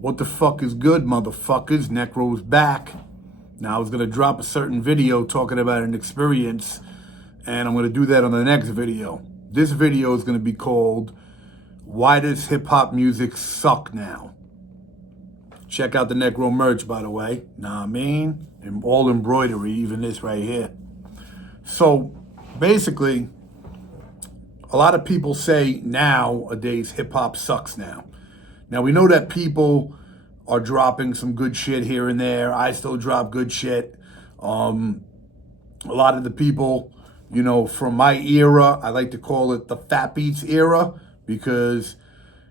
What the fuck is good, motherfuckers? Necro's back. Now, I was going to drop a certain video talking about an experience, and I'm going to do that on the next video. This video is going to be called, Why Does Hip-Hop Music Suck Now? Check out the Necro merch, by the way. Nah, I mean, and all embroidery, even this right here. So, basically, a lot of people say nowadays hip-hop sucks now. Now, we know that people are dropping some good shit here and there. I still drop good shit. A lot of the people, you know, from my era, I like to call it the Fat Beats era, because,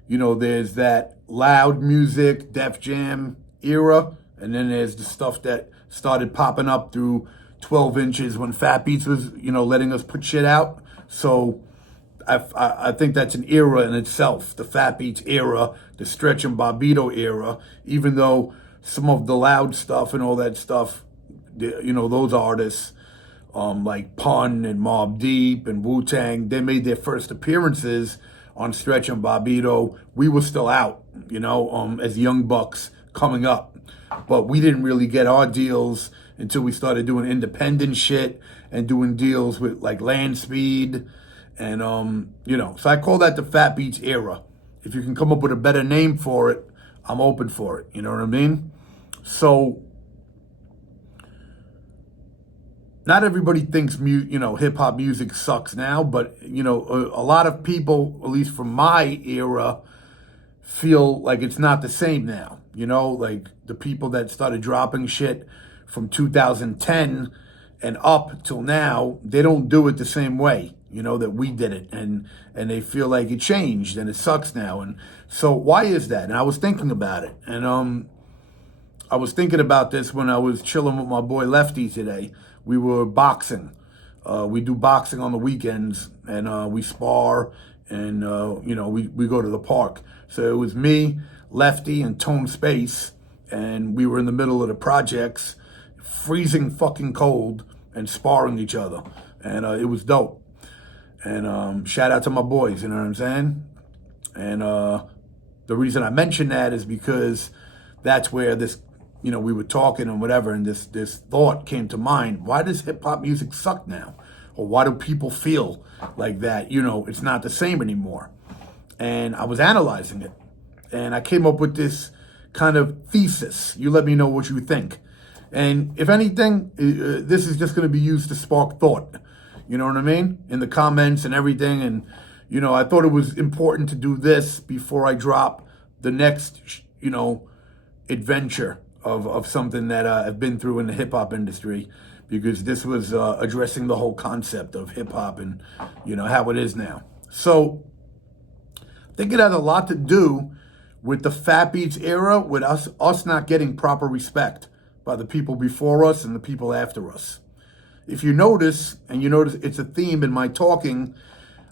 you know, there's that loud music, Def Jam era, and then there's the stuff that started popping up through 12 inches when Fat Beats was, you know, letting us put shit out. So I think that's an era in itself, the Fat Beats era, the Stretch and Bobbito era, even though some of the loud stuff and all that stuff, you know, those artists like Pun and Mobb Deep and Wu-Tang, they made their first appearances on Stretch and Bobbito. We were still out, you know, as young bucks coming up. But we didn't really get our deals until we started doing independent shit and doing deals with like Land Speed. And, you know, so I call that the Fat Beats era. If you can come up with a better name for it, I'm open for it. You know what I mean? So, not everybody thinks, you know, hip-hop music sucks now, but, you know, a lot of people, at least from my era, feel like it's not the same now. You know, like the people that started dropping shit from 2010 and up till now, they don't do it the same way, you know, that we did it. And they feel like it changed and it sucks now. And so why is that? And I was thinking about it. And I was thinking about this when I was chilling with my boy Lefty today. We were boxing. We do boxing on the weekends, and we spar, and, you know, we go to the park. So it was me, Lefty, and Tone Space, and we were in the middle of the projects, freezing fucking cold, and sparring each other. And it was dope. And shout out to my boys, you know what I'm saying? And the reason I mention that is because that's where this, you know, we were talking and whatever, and this thought came to mind. Why does hip-hop music suck now? Or why do people feel like that, you know, it's not the same anymore? And I was analyzing it, and I came up with this kind of thesis. You let me know what you think. And if anything, this is just going to be used to spark thought. You know what I mean? In the comments and everything. And, you know, I thought it was important to do this before I drop the next, you know, adventure of something that I've been through in the hip-hop industry, because this was addressing the whole concept of hip-hop and, you know, how it is now. So I think it has a lot to do with the Fat Beats era, with us not getting proper respect by the people before us and the people after us. If you notice, and you notice it's a theme in my talking,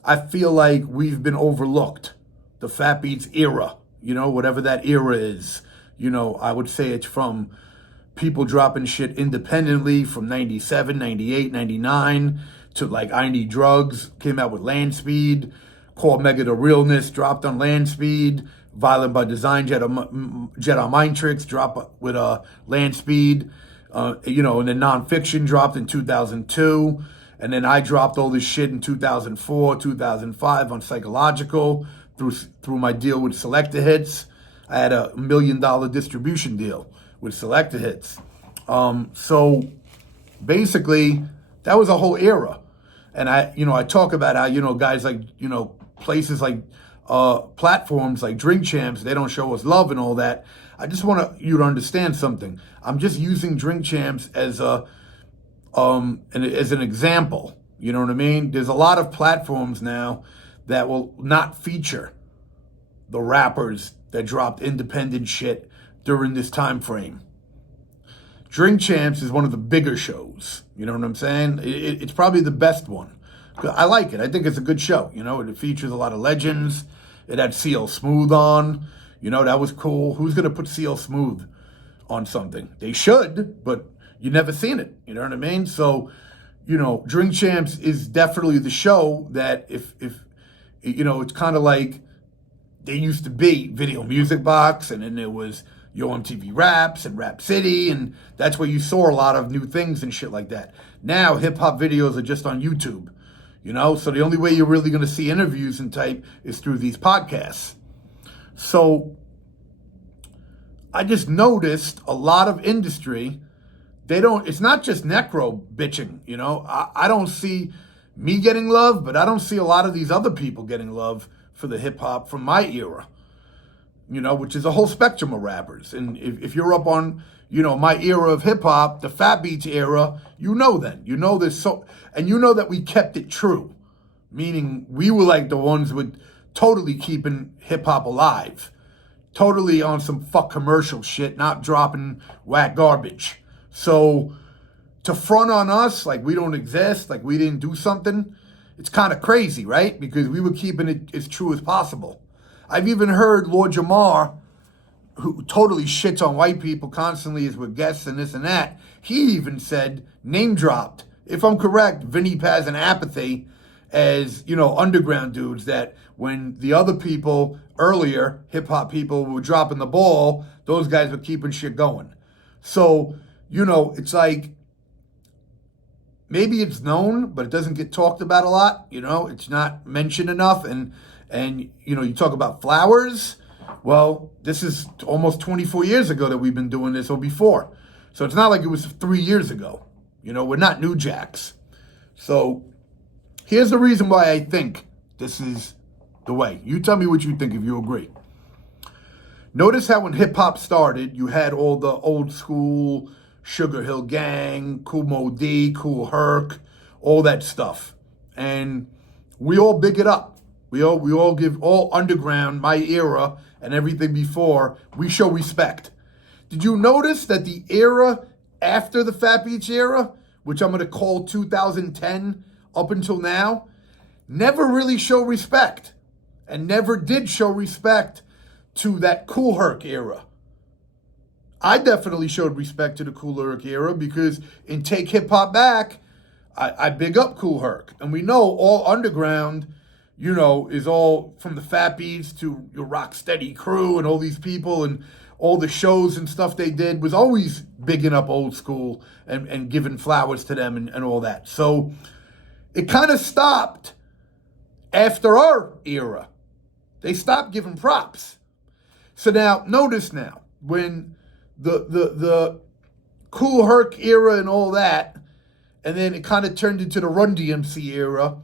I feel like we've been overlooked. The Fat Beats era, you know, whatever that era is. You know, I would say it's from people dropping shit independently from 97, 98, 99 to like I Need Drugs, came out with Land Speed, Called Mega the Realness, dropped on Land Speed, Violent by Design, Jedi Mind Tricks, dropped with Land Speed, you know, and then Nonfiction dropped in 2002. And then I dropped all this shit in 2004, 2005 on Psychological through my deal with Selecta Hits. I had a $1 million distribution deal with Selecta Hits. So basically, that was a whole era. And I talk about how, you know, guys like, you know, places like platforms like Drink Champs, they don't show us love and all that. I just want you to understand something. I'm just using Drink Champs as an example. You know what I mean? There's a lot of platforms now that will not feature the rappers that dropped independent shit during this time frame. Drink Champs is one of the bigger shows. You know what I'm saying? It's probably the best one. I like it. I think it's a good show. You know, it features a lot of legends. It had CL Smooth on. You know, that was cool. Who's going to put CL Smooth on something? They should, but you never seen it. You know what I mean? So, you know, Drink Champs is definitely the show that if you know, it's kind of like there used to be Video Music Box, and then there was Yo MTV Raps and Rap City, and that's where you saw a lot of new things and shit like that. Now hip-hop videos are just on YouTube, you know? So the only way you're really going to see interviews and type is through these podcasts. So I just noticed a lot of industry, it's not just necro bitching, you know? I don't see me getting love, but I don't see a lot of these other people getting love for the hip-hop from my era, you know, which is a whole spectrum of rappers. And if you're up on, you know, my era of hip-hop, the Fat Beats era, you know there's so, and you know that we kept it true, meaning we were like the ones with totally keeping hip-hop alive, totally on some fuck commercial shit, not dropping whack garbage. So to front on us like we don't exist, like we didn't do something, it's kind of crazy, right? Because we were keeping it as true as possible. I've even heard Lord Jamar, who totally shits on white people constantly as we're guests and this and that, he even said, name dropped, if I'm correct, Vinny Paz and Apathy as, you know, underground dudes, that when the other people earlier, hip-hop people, were dropping the ball, those guys were keeping shit going. So, you know, it's like, maybe it's known, but it doesn't get talked about a lot, you know, it's not mentioned enough. And you know, you talk about Flowers. Well, this is almost 24 years ago that we've been doing this, or before. So it's not like it was 3 years ago. You know, we're not new jacks. So here's the reason why I think this is the way. You tell me what you think if you agree. Notice how when hip-hop started, you had all the old school Sugar Hill Gang, Kool Mo D, Kool Herc, all that stuff. And we all big it up. We all give all underground, my era, and everything before, we show respect. Did you notice that the era after the Fat Beats era, which I'm going to call 2010 up until now, never really show respect, and never did show respect to that Kool Herc era? I definitely showed respect to the Kool Herc era, because in Take Hip Hop Back, I big up Kool Herc. And we know all underground, you know, is all from the Fat Beats to your Rocksteady crew and all these people, and all the shows and stuff they did was always bigging up old school and giving flowers to them and all that. So it kind of stopped after our era. They stopped giving props. So now, notice now, when the Kool Herc era and all that, and then it kind of turned into the Run DMC era,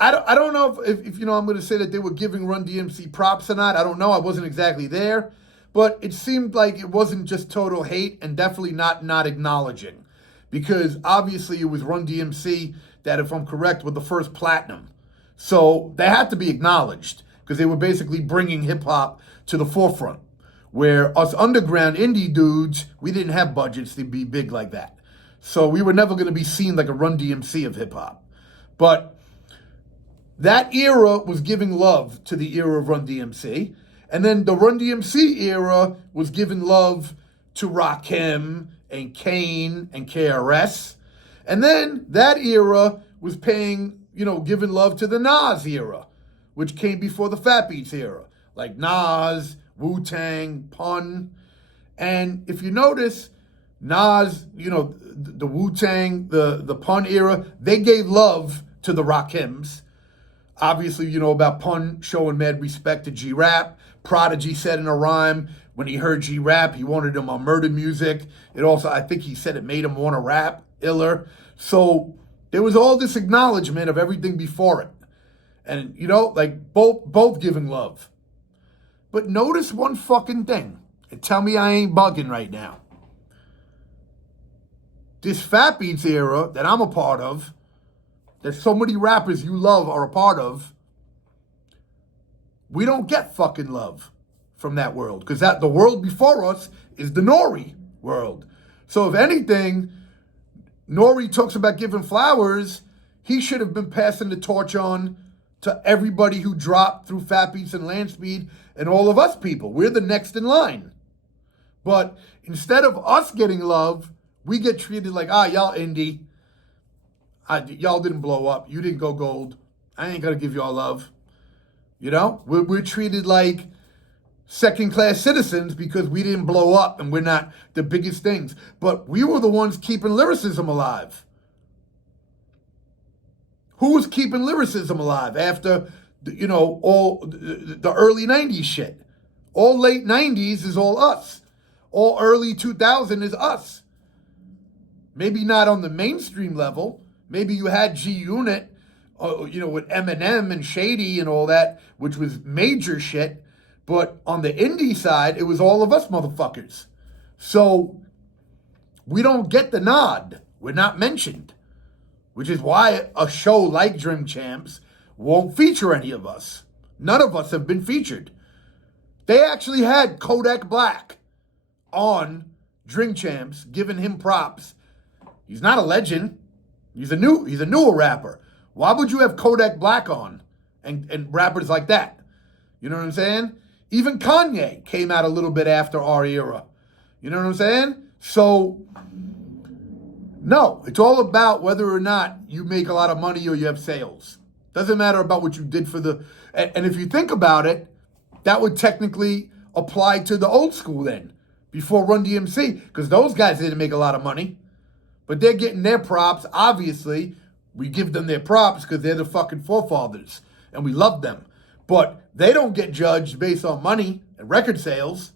I don't know if you know, I'm going to say that they were giving Run DMC props or not. I don't know. I wasn't exactly there. But it seemed like it wasn't just total hate, and definitely not acknowledging. Because obviously it was Run DMC that, if I'm correct, were the first platinum. So they had to be acknowledged, because they were basically bringing hip-hop to the forefront. Where us underground indie dudes, we didn't have budgets to be big like that. So we were never going to be seen like a Run DMC of hip-hop. But that era was giving love to the era of Run DMC. And then the Run DMC era was giving love to Rakim and Kane and KRS. And then that era was paying, you know, giving love to the Nas era, which came before the Fat Beats era. Like Nas, Wu-Tang, Pun. And if you notice, Nas, you know, the Wu-Tang, the Pun era, they gave love to the Rakims. Obviously, you know about Pun showing mad respect to G-Rap. Prodigy said in a rhyme, when he heard G-Rap, he wanted him on Murder Music. It also, I think he said it made him want to rap iller. So there was all this acknowledgement of everything before it. And, you know, like both giving love. But notice one fucking thing. And tell me I ain't bugging right now. This Fat Beats era that I'm a part of, that so many rappers you love are a part of, we don't get fucking love from that world. Because the world before us is the Nori world. So if anything, Nori talks about giving flowers, he should have been passing the torch on to everybody who dropped through Fat Beats and Landspeed and all of us people. We're the next in line. But instead of us getting love, we get treated like, y'all indie. Y'all didn't blow up. You didn't go gold. I ain't going to give y'all love. You know, we're treated like second-class citizens because we didn't blow up and we're not the biggest things. But we were the ones keeping lyricism alive. Who was keeping lyricism alive after, all the early 90s shit? All late 90s is all us. All early 2000 is us. Maybe not on the mainstream level. Maybe you had G-Unit, with Eminem and Shady and all that, which was major shit. But on the indie side, it was all of us motherfuckers. So we don't get the nod. We're not mentioned. Which is why a show like Drink Champs won't feature any of us. None of us have been featured. They actually had Kodak Black on Drink Champs, giving him props. He's not a legend. He's a newer rapper. Why would you have Kodak Black on and rappers like that? You know what I'm saying? Even Kanye came out a little bit after our era. You know what I'm saying? So, no, it's all about whether or not you make a lot of money or you have sales. Doesn't matter about what you did for the... And if you think about it, that would technically apply to the old school then, before Run DMC, because those guys didn't make a lot of money. But they're getting their props. Obviously, we give them their props because they're the fucking forefathers, and we love them. But they don't get judged based on money and record sales.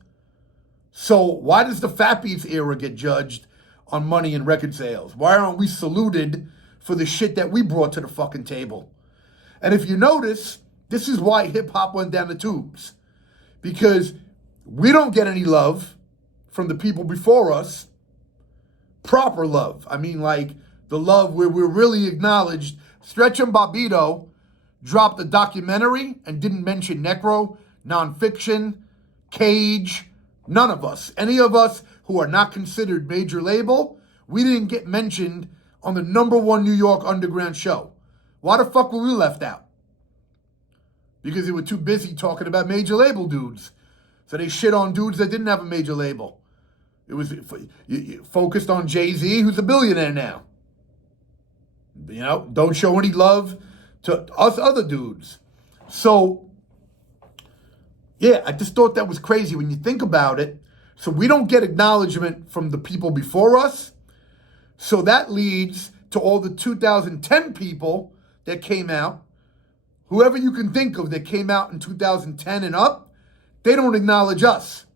So why does the Fat Beats era get judged on money and record sales? Why aren't we saluted for the shit that we brought to the fucking table? And if you notice, this is why hip-hop went down the tubes. Because we don't get any love from the people before us. Proper love. I mean, like, the love where we're really acknowledged. Stretch and Bobbito dropped a documentary and didn't mention NECRO, Nonfiction, Cage, none of us. Any of us who are not considered major label, we didn't get mentioned on the #1 New York underground show. Why the fuck were we left out? Because they were too busy talking about major label dudes. So they shit on dudes that didn't have a major label. It was focused on Jay-Z, who's a billionaire now. Don't show any love to us other dudes. So, yeah, I just thought that was crazy when you think about it. So we don't get acknowledgement from the people before us. So that leads to all the 2010 people that came out. Whoever you can think of that came out in 2010 and up, they don't acknowledge us.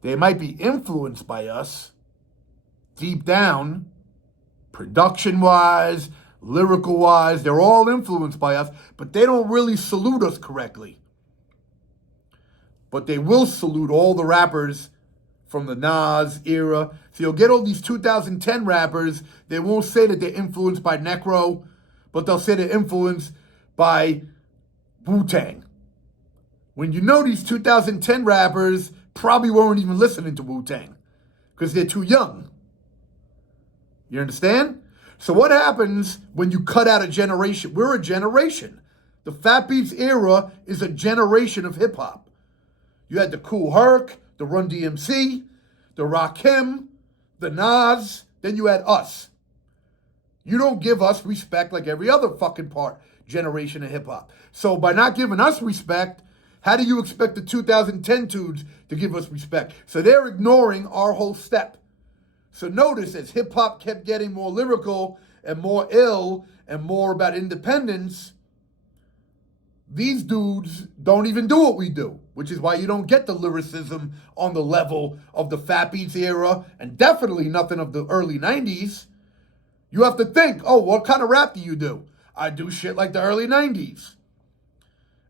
They might be influenced by us deep down, production-wise, lyrical-wise. They're all influenced by us, but they don't really salute us correctly. But they will salute all the rappers from the Nas era. So you'll get all these 2010 rappers. They won't say that they're influenced by NECRO, but they'll say they're influenced by wu-tang. When you know these 2010 rappers probably weren't even listening to wu-tang because they're too young. You understand? So what happens when you cut out a generation? We're a generation. The Fat Beats era is a generation of hip-hop. You had the Kool Herc, the Run DMC, the Rakim, the Nas, then you had us. You don't give us respect like every other fucking generation of hip-hop. So by not giving us respect, how do you expect the 2010 dudes to give us respect? So they're ignoring our whole step. So notice as hip-hop kept getting more lyrical and more ill and more about independence, these dudes don't even do what we do, which is why you don't get the lyricism on the level of the Fat Beats era and definitely nothing of the early 90s. You have to think, oh, what kind of rap do you do? I do shit like the early 90s.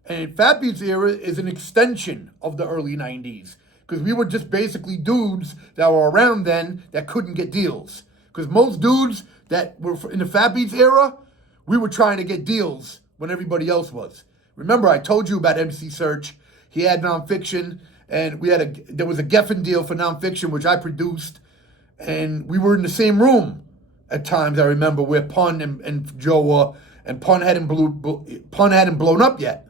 And Fat Beats era is an extension of the early 90s because we were just basically dudes that were around then that couldn't get deals. Because most dudes that were in the Fat Beats era, we were trying to get deals when everybody else was. Remember, I told you about MC Search. He had Nonfiction, and there was a Geffen deal for Nonfiction, which I produced, and we were in the same room at times, I remember, where Pun and Joe were, and Pun hadn't blown up yet.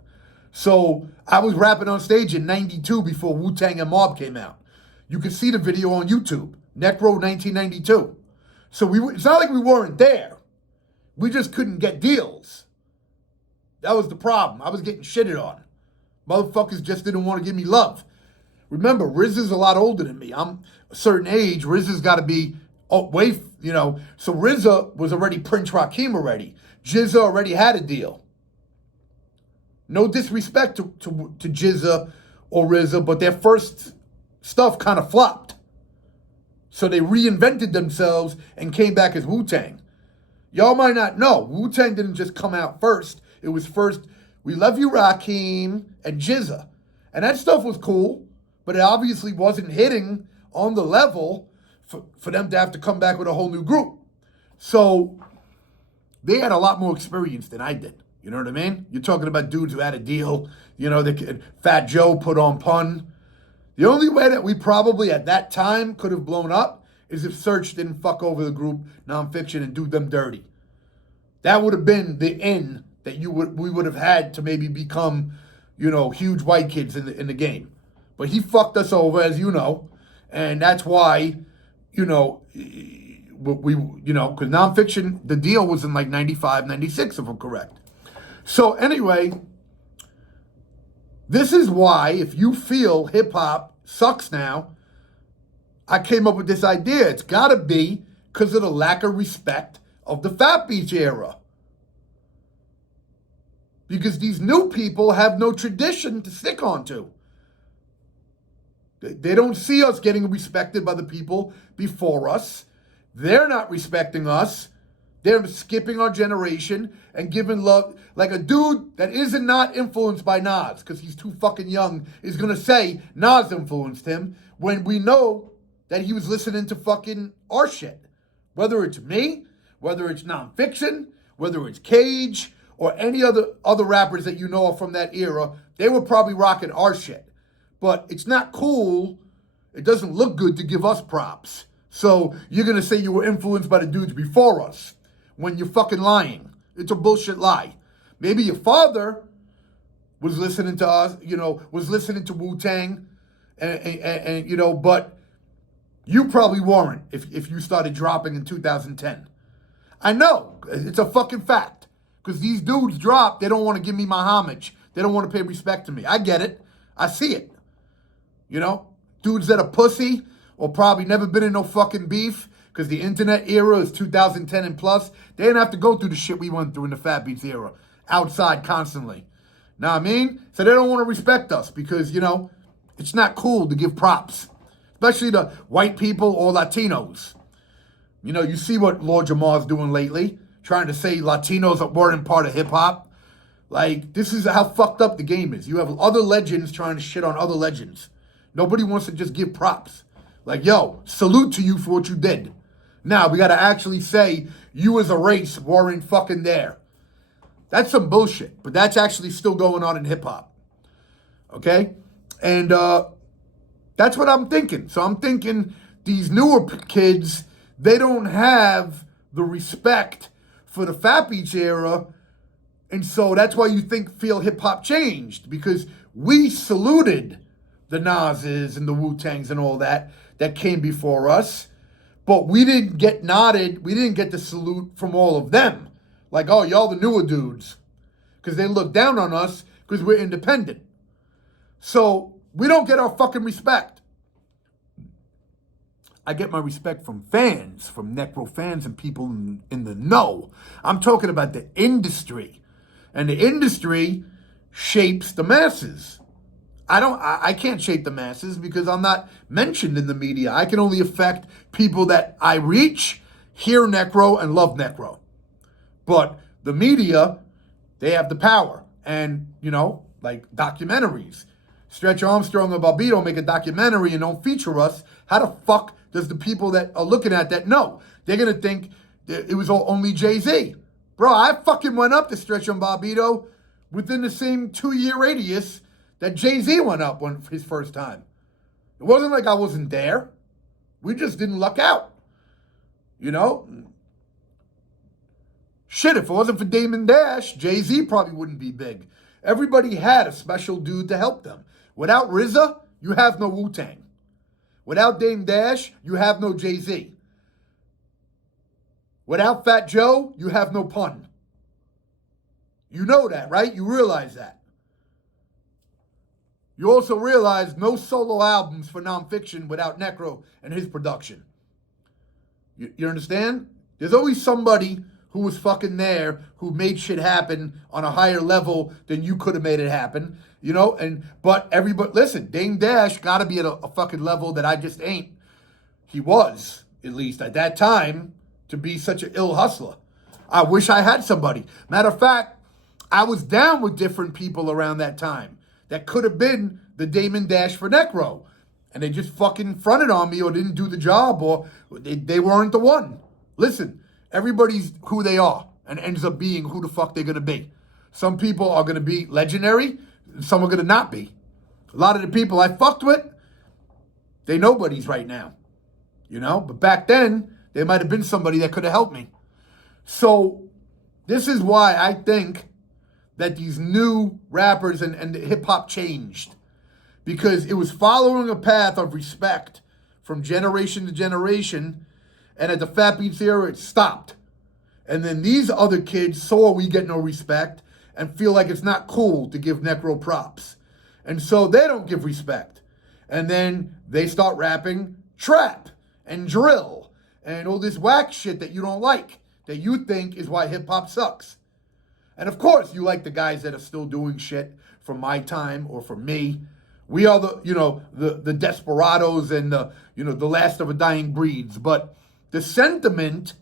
So I was rapping on stage in 92 before Wu-Tang and Mob came out. You can see the video on YouTube, NECRO 1992. So it's not like we weren't there. We just couldn't get deals. That was the problem. I was getting shitted on. Motherfuckers just didn't want to give me love. Remember, Riz is a lot older than me. I'm a certain age. Riz has got to be way, So RZA was already Prince Rakeem already. Jizza already had a deal. No disrespect to Jizza or RZA, but their first stuff kind of flopped. So they reinvented themselves and came back as Wu-Tang. Y'all might not know, Wu-Tang didn't just come out first. It was first, We Love You, Rakeem, and Jizza. And that stuff was cool, but it obviously wasn't hitting on the level for them to have to come back with a whole new group. So they had a lot more experience than I did. You know what I mean? You're talking about dudes who had a deal. Fat Joe put on Pun. The only way that we probably at that time could have blown up is if Search didn't fuck over the group Nonfiction and do them dirty. That would have been the end that we would have had to maybe become, huge white kids in the game. But he fucked us over, as you know, and that's why, because Nonfiction, the deal was in like 95, 96, if I'm correct. So anyway, this is why, if you feel hip-hop sucks now, I came up with this idea. It's got to be because of the lack of respect of the Fat Beach era. Because these new people have no tradition to stick onto. They don't see us getting respected by the people before us. They're not respecting us. They're skipping our generation and giving love. Like a dude that isn't not influenced by Nas, because he's too fucking young, is going to say Nas influenced him when we know that he was listening to fucking our shit. Whether it's me, whether it's Nonfiction, whether it's Cage, or any other rappers that you know of from that era, they were probably rocking our shit. But it's not cool. It doesn't look good to give us props. So you're going to say you were influenced by the dudes before us when you're fucking lying. It's a bullshit lie. Maybe your father was listening to us, was listening to Wu-Tang, and but you probably weren't if you started dropping in 2010. I know. It's a fucking fact. Because these dudes drop, they don't want to give me my homage. They don't want to pay respect to me. I get it. I see it. Dudes that are pussy or probably never been in no fucking beef because the internet era is 2010 and plus. They didn't have to go through the shit we went through in the Fat Beats era. Outside constantly. Know what I mean? So they don't want to respect us because, it's not cool to give props. Especially to white people or Latinos. You see what Lord Jamal's doing lately. Trying to say Latinos weren't part of hip-hop. Like, this is how fucked up the game is. You have other legends trying to shit on other legends. Nobody wants to just give props. Like, yo, salute to you for what you did. Now, we got to actually say you as a race weren't fucking there. That's some bullshit. But that's actually still going on in hip-hop. Okay? And that's what I'm thinking. So I'm thinking these newer kids, they don't have the respect for the Fat Beach era, and so that's why you feel hip-hop changed, because we saluted the Nas's and the Wu-Tangs and all that came before us, but we didn't get nodded, we didn't get the salute from all of them, like, oh, y'all the newer dudes, because they look down on us because we're independent. So we don't get our fucking respect. I get my respect from fans, from NECRO fans and people in the know. I'm talking about the industry. And the industry shapes the masses. I can't shape the masses because I'm not mentioned in the media. I can only affect people that I reach, hear NECRO, and love NECRO. But the media, they have the power. And, like documentaries. Stretch Armstrong and Barbito make a documentary and don't feature us. How the fuck does the people that are looking at that know? They're going to think that it was only Jay-Z. Bro, I fucking went up to Stretch and Barbito within the same 2-year radius that Jay-Z went up his first time. It wasn't like I wasn't there. We just didn't luck out. Shit, if it wasn't for Damon Dash, Jay-Z probably wouldn't be big. Everybody had a special dude to help them. Without RZA, you have no Wu-Tang. Without Dame Dash, you have no Jay-Z. Without Fat Joe, you have no Pun. You know that, right? You realize that. You also realize no solo albums for nonfiction without Necro and his production. You understand? There's always somebody who was fucking there who made shit happen on a higher level than you could have made it happen. You know? But everybody, listen, Dame Dash got to be at a fucking level that I just ain't. He was, at least at that time, to be such an ill hustler. I wish I had somebody. Matter of fact, I was down with different people around that time that could have been the Damon Dash for Necro. And they just fucking fronted on me or didn't do the job or they weren't the one. Listen, everybody's who they are and ends up being who the fuck they're going to be. Some people are going to be legendary. Some are going to not be. A lot of the people I fucked with, they nobodies right now. You know? But back then, there might have been somebody that could have helped me. So this is why I think that these new rappers and hip-hop changed. Because it was following a path of respect from generation to generation. And at the Fat Beats era, it stopped. And then these other kids saw we get no respect and feel like it's not cool to give Necro props. And so they don't give respect. And then they start rapping trap and drill and all this whack shit that you don't like, that you think is why hip-hop sucks. And of course, you like the guys that are still doing shit from my time or from me. We are the desperados and the last of a dying breeds. But the sentiment,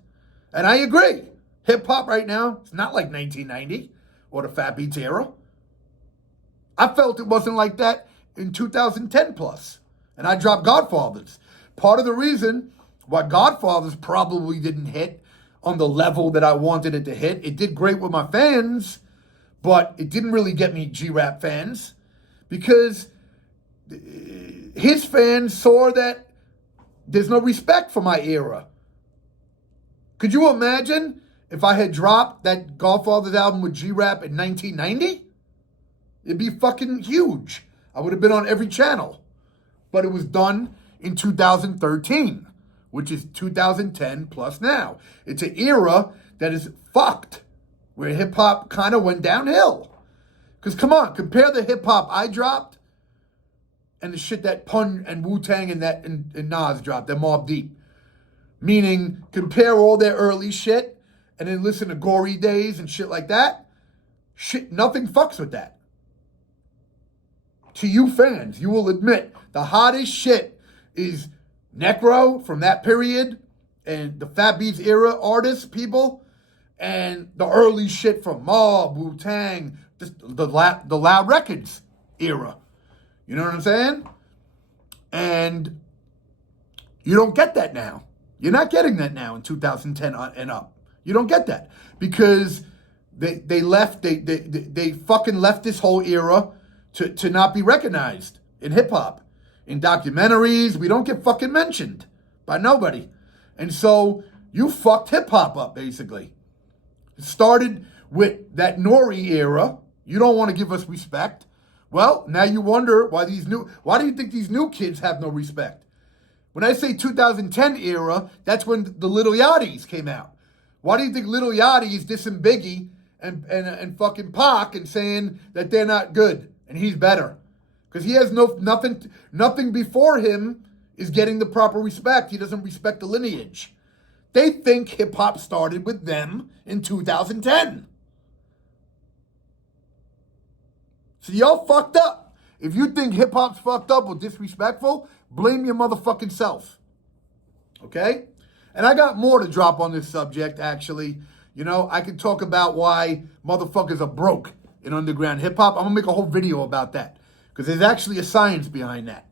and I agree, hip-hop right now, it's not like 1990 or the Fat Beats era. I felt it wasn't like that in 2010 plus. And I dropped Godfathers. Part of the reason why Godfathers probably didn't hit on the level that I wanted it to hit, it did great with my fans, but it didn't really get me G-Rap fans because his fans saw that there's no respect for my era. Could you imagine if I had dropped that Godfathers album with G-Rap in 1990? It'd be fucking huge. I would have been on every channel. But it was done in 2013, which is 2010 plus now. It's an era that is fucked, where hip-hop kind of went downhill. Because come on, compare the hip-hop I dropped and the shit that Pun and Wu-Tang and Nas dropped, that Mobb Deep. Meaning, compare all their early shit and then listen to Gory Days and shit like that. Shit, nothing fucks with that. To you fans, you will admit the hottest shit is Necro from that period and the Fat Beats era artists, people, and the early shit from Mobb, Wu-Tang, the Loud Records era. You know what I'm saying? And you don't get that now. You're not getting that now in 2010 and up. You don't get that because they fucking left this whole era to not be recognized in hip hop. In documentaries, we don't get fucking mentioned by nobody. And so you fucked hip hop up, basically. It started with that Nori era. You don't want to give us respect. Well, now you wonder why do you think these new kids have no respect? When I say 2010 era, that's when the Little Yachty's came out. Why do you think Little Yachty is dissing Biggie and fucking Pac and saying that they're not good and he's better? Because he has nothing before him is getting the proper respect. He doesn't respect the lineage. They think hip-hop started with them in 2010. So y'all fucked up. If you think hip-hop's fucked up or disrespectful, blame your motherfucking self. Okay? And I got more to drop on this subject, actually. You know, I could talk about why motherfuckers are broke in underground hip-hop. I'm going to make a whole video about that. Because there's actually a science behind that.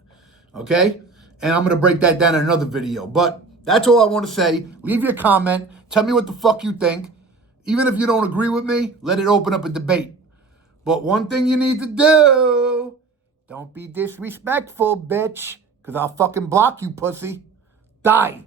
Okay? And I'm going to break that down in another video. But that's all I want to say. Leave your comment. Tell me what the fuck you think. Even if you don't agree with me, let it open up a debate. But one thing you need to do, don't be disrespectful, bitch. Because I'll fucking block you, pussy. Die.